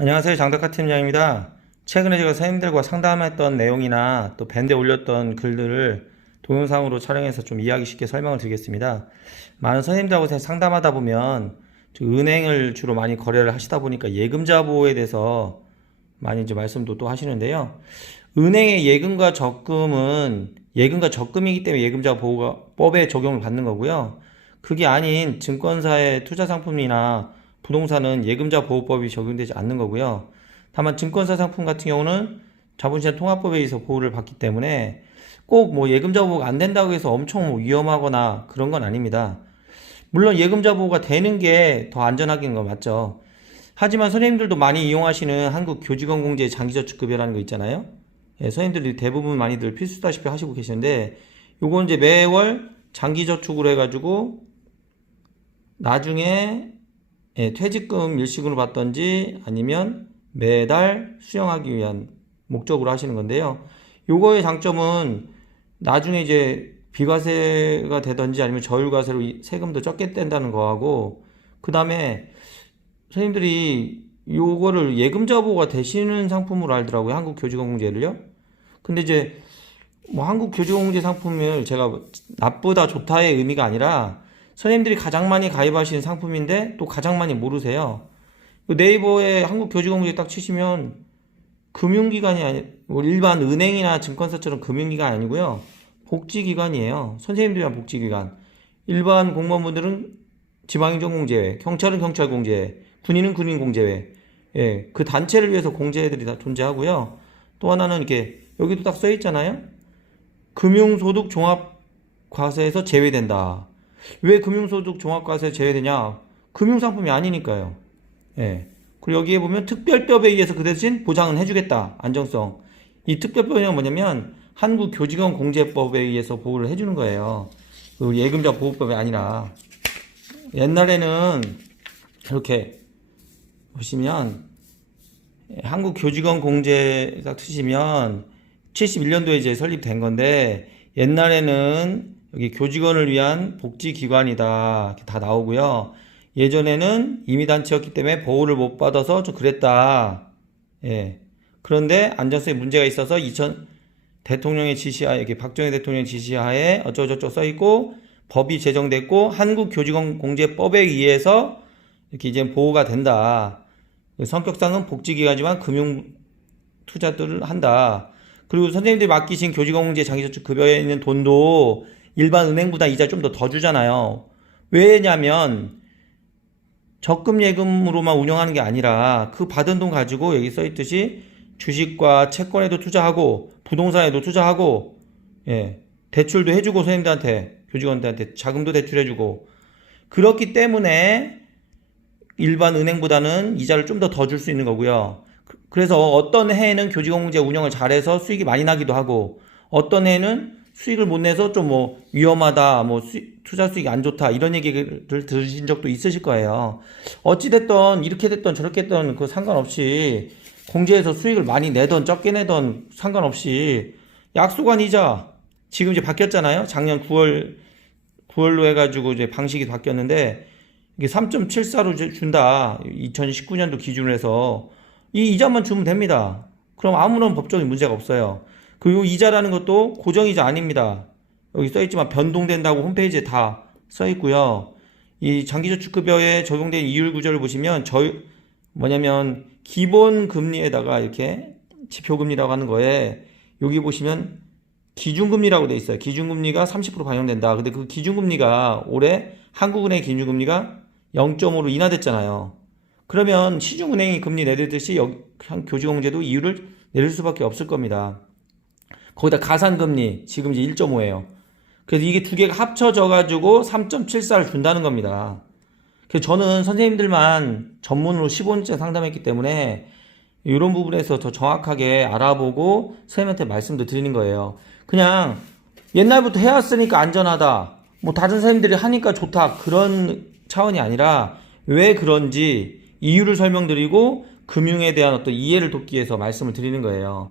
안녕하세요. 장덕화 팀장입니다. 최근에 제가 선생님들과 상담했던 내용이나 또 밴드에 올렸던 글들을 동영상으로 촬영해서 좀 이해하기 쉽게 설명을 드리겠습니다. 많은 선생님들하고 상담하다 보면 은행을 주로 많이 거래를 하시다 보니까 예금자 보호에 대해서 많이 이제 말씀도 또 하시는데요. 은행의 예금과 적금은 예금과 적금이기 때문에 예금자 보호법에 적용을 받는 거고요. 그게 아닌 증권사의 투자 상품이나 부동산은 예금자 보호법이 적용되지 않는 거고요. 다만 증권사 상품 같은 경우는 자본시장 통합법에 의해서 보호를 받기 때문에 꼭 뭐 예금자 보호가 안 된다고 해서 엄청 위험하거나 그런 건 아닙니다. 물론 예금자 보호가 되는 게 더 안전하긴 건 맞죠. 하지만 선생님들도 많이 이용하시는 한국교직원공제 장기저축급여라는 거 있잖아요. 예, 선생님들이 대부분 많이들 필수다시피 하시고 계시는데 요건 이제 매월 장기저축으로 해가지고 나중에 퇴직금 일시금으로 받던지 아니면 매달 수령하기 위한 목적으로 하시는 건데요. 요거의 장점은 나중에 이제 비과세가 되던지 아니면 저율과세로 세금도 적게 뗀다는 거하고, 그 다음에 선생님들이 요거를 예금자 보호가 되시는 상품으로 알더라고요. 한국교직원공제를요. 근데 이제 뭐 한국교직원공제 상품을 제가 나쁘다 좋다의 의미가 아니라 선생님들이 가장 많이 가입하시는 상품인데 또 가장 많이 모르세요. 네이버에 한국교직원공제 딱 치시면 금융기관이 아니, 일반 은행이나 증권사처럼 금융기관이 아니고요. 복지기관이에요. 선생님들이란 복지기관. 일반 공무원분들은 지방행정공제회, 경찰은 경찰공제회, 군인은 군인공제회. 예, 그 단체를 위해서 공제회들이 다 존재하고요. 또 하나는 이렇게 여기도 딱 써 있잖아요. 금융소득 종합과세에서 제외된다. 왜 금융소득 종합과세에서 제외되냐? 금융상품이 아니니까요. 예. 그리고 여기에 보면 특별법에 의해서 그 대신 보장은 해주겠다. 안정성. 이 특별법이 뭐냐면 한국교직원공제법에 의해서 보호를 해주는 거예요. 그 예금자 보호법이 아니라. 옛날에는 이렇게 보시면 한국교직원공제 딱 트시면 71년도에 이제 설립된 건데, 옛날에는 여기 교직원을 위한 복지기관이다 다 나오고요. 예전에는 임의단체였기 때문에 보호를 못 받아서 좀 그랬다. 예. 그런데 안전성에 문제가 있어서 2000 대통령의 지시하에, 이렇게 박정희 대통령의 지시하에 어쩌고저쩌고 써있고 법이 제정됐고 한국교직원공제법에 의해서 이렇게 이제 보호가 된다. 성격상은 복지기관이지만 금융 투자들을 한다. 그리고 선생님들이 맡기신 교직원공제 장기저축급여에 있는 돈도 일반 은행보다 이자 좀 더 주잖아요. 왜냐면 적금 예금으로만 운영하는 게 아니라 그 받은 돈 가지고 여기 써있듯이 주식과 채권에도 투자하고 부동산에도 투자하고, 예, 대출도 해주고 선생님들한테, 교직원들한테 자금도 대출해주고, 그렇기 때문에 일반 은행보다는 이자를 좀 더 줄 수 있는 거고요. 그래서 어떤 해에는 교직원공제 운영을 잘해서 수익이 많이 나기도 하고, 어떤 해에는 수익을 못 내서 좀 뭐 위험하다, 뭐 투자 수익이 안 좋다, 이런 얘기를 들으신 적도 있으실 거예요. 어찌됐든 이렇게 됐든 저렇게 됐든 그 상관없이, 공제에서 수익을 많이 내던 적게 내던 상관없이 약속한 이자, 지금 이제 바뀌었잖아요. 작년 9월로 해가지고 이제 방식이 바뀌었는데, 이게 3.74로 준다. 2019년도 기준으로 해서 이 이자만 주면 됩니다. 그럼 아무런 법적인 문제가 없어요. 그리고 이자라는 것도 고정이자 아닙니다. 여기 써있지만 변동된다고 홈페이지에 다 써있고요. 이 장기저축급여에 적용된 이율 구조를 보시면 뭐냐면 기본 금리에다가 이렇게 지표금리라고 하는 거에 여기 보시면 기준금리라고 돼 있어요. 기준금리가 30% 반영된다. 근데 그 기준금리가 올해 한국은행 기준금리가 0.5로 인하됐잖아요. 그러면 시중은행이 금리 내리듯이 교직원공제도 이율을 내릴 수밖에 없을 겁니다. 거기다 가산금리 지금 이제 1.5예요. 그래서 이게 두 개가 합쳐져 가지고 3.74를 준다는 겁니다. 그래서 저는 선생님들만 전문으로 15년째 상담했기 때문에 이런 부분에서 더 정확하게 알아보고 선생님한테 말씀도 드리는 거예요. 그냥 옛날부터 해왔으니까 안전하다, 뭐 다른 선생님들이 하니까 좋다, 그런 차원이 아니라 왜 그런지 이유를 설명드리고 금융에 대한 어떤 이해를 돕기 위해서 말씀을 드리는 거예요.